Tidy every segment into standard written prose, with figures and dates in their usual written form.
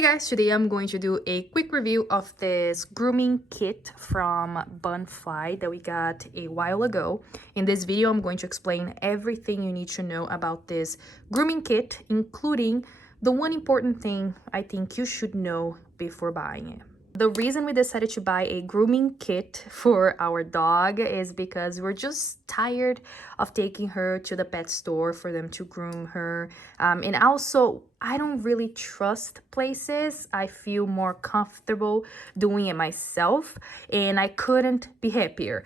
Hey guys, today I'm going to do a quick review of this grooming kit from Bunfly that we got a while ago. In this video, I'm going to explain everything you need to know about this grooming kit, including the one important thing I think you should know before buying it. The reason we decided to buy a grooming kit for our dog is because we're just tired of taking her to the pet store for them to groom her. And also, I don't really trust places. I feel more comfortable doing it myself, and I couldn't be happier.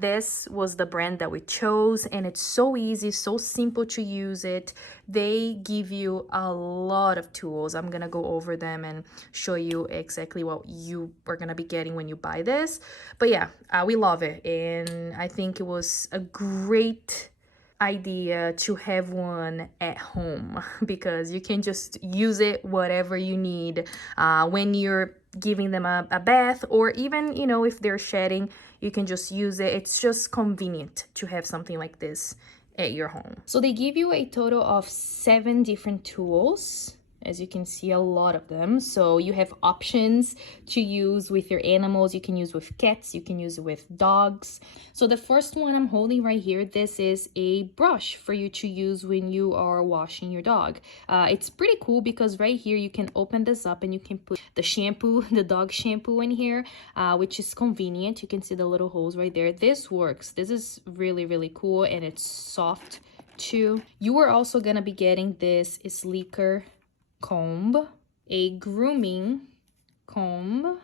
This was the brand that we chose, and it's so easy, so simple to use it. They give you a lot of tools. I'm gonna go over them and show you exactly what you are gonna be getting when you buy this. But yeah, we love it, and I think it was a great idea to have one at home because you can just use it whatever you need when you're giving them a bath, or even, you know, if they're shedding, you can just use it. It's just convenient to have something like this at your home. So they give you a total of 7 different tools. As you can see, a lot of them. So you have options to use with your animals. You can use with cats, you can use it with dogs. So the first one I'm holding right here, this is a brush for you to use when you are washing your dog. It's pretty cool because right here you can open this up and you can put the shampoo, the dog shampoo in here, which is convenient. You can see the little holes right there. This works. This is really, really cool, and it's soft too. You are also gonna be getting this sleeker comb, a grooming comb,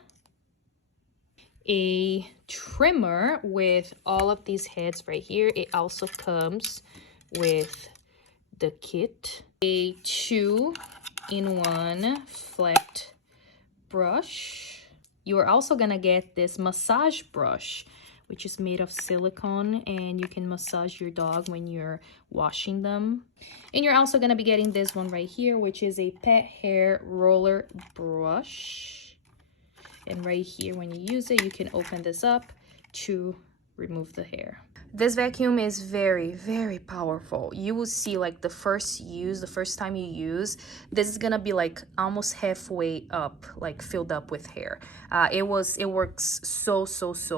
a trimmer with all of these heads right here. It also comes with the kit, a 2-in-1 flat brush. You are also gonna get this massage brush, which is made of silicone, and you can massage your dog when you're washing them. And you're also gonna be getting this one right here, which is a pet hair roller brush. And right here, when you use it, you can open this up to remove the hair. This vacuum is very, very powerful. You will see, like, the first time you use, this is gonna be like almost halfway up, like filled up with hair. It works so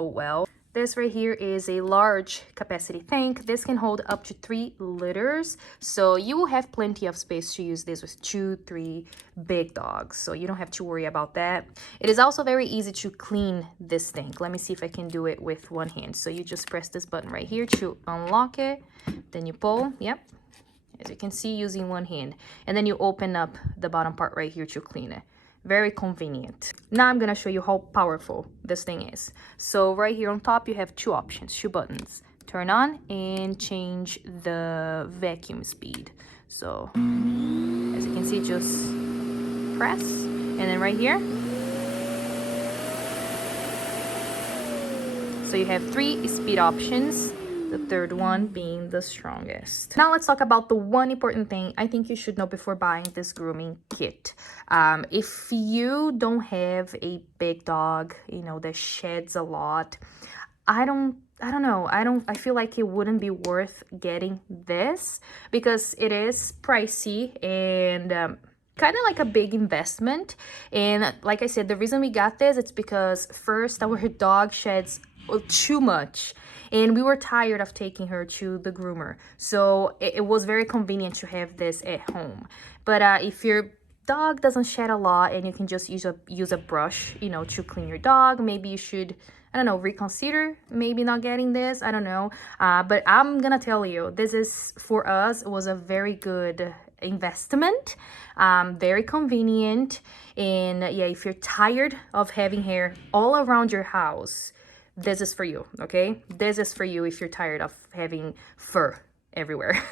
well. This right here is a large capacity tank. This can hold up to 3 liters. So you will have plenty of space to use this with 2-3 big dogs. So you don't have to worry about that. It is also very easy to clean this tank. Let me see if I can do it with one hand. So you just press this button right here to unlock it. Then you pull, yep. As you can see, using one hand. And then you open up the bottom part right here to clean it. Very convenient. Now I'm gonna show you how powerful this thing is. So right here on top, you have 2 options, 2 buttons. Turn on and change the vacuum speed. So as you can see, just press, and then right here. So you have 3 speed options, the third one being the strongest. Now let's talk about the one important thing I think you should know before buying this grooming kit. If you don't have a big dog, you know, that sheds a lot, I feel like it wouldn't be worth getting this because it is pricey and kind of like a big investment. And like I said, the reason we got this, it's because first, our dog sheds too much, and we were tired of taking her to the groomer, so it was very convenient to have this at home. But if your dog doesn't shed a lot and you can just use a brush, you know, to clean your dog, maybe you should, I don't know, reconsider maybe not getting this. I don't know, but I'm gonna tell you, this is, for us, it was a very good investment, very convenient. And yeah, if you're tired of having hair all around your house, this is for you, okay? This is for you if you're tired of having fur everywhere.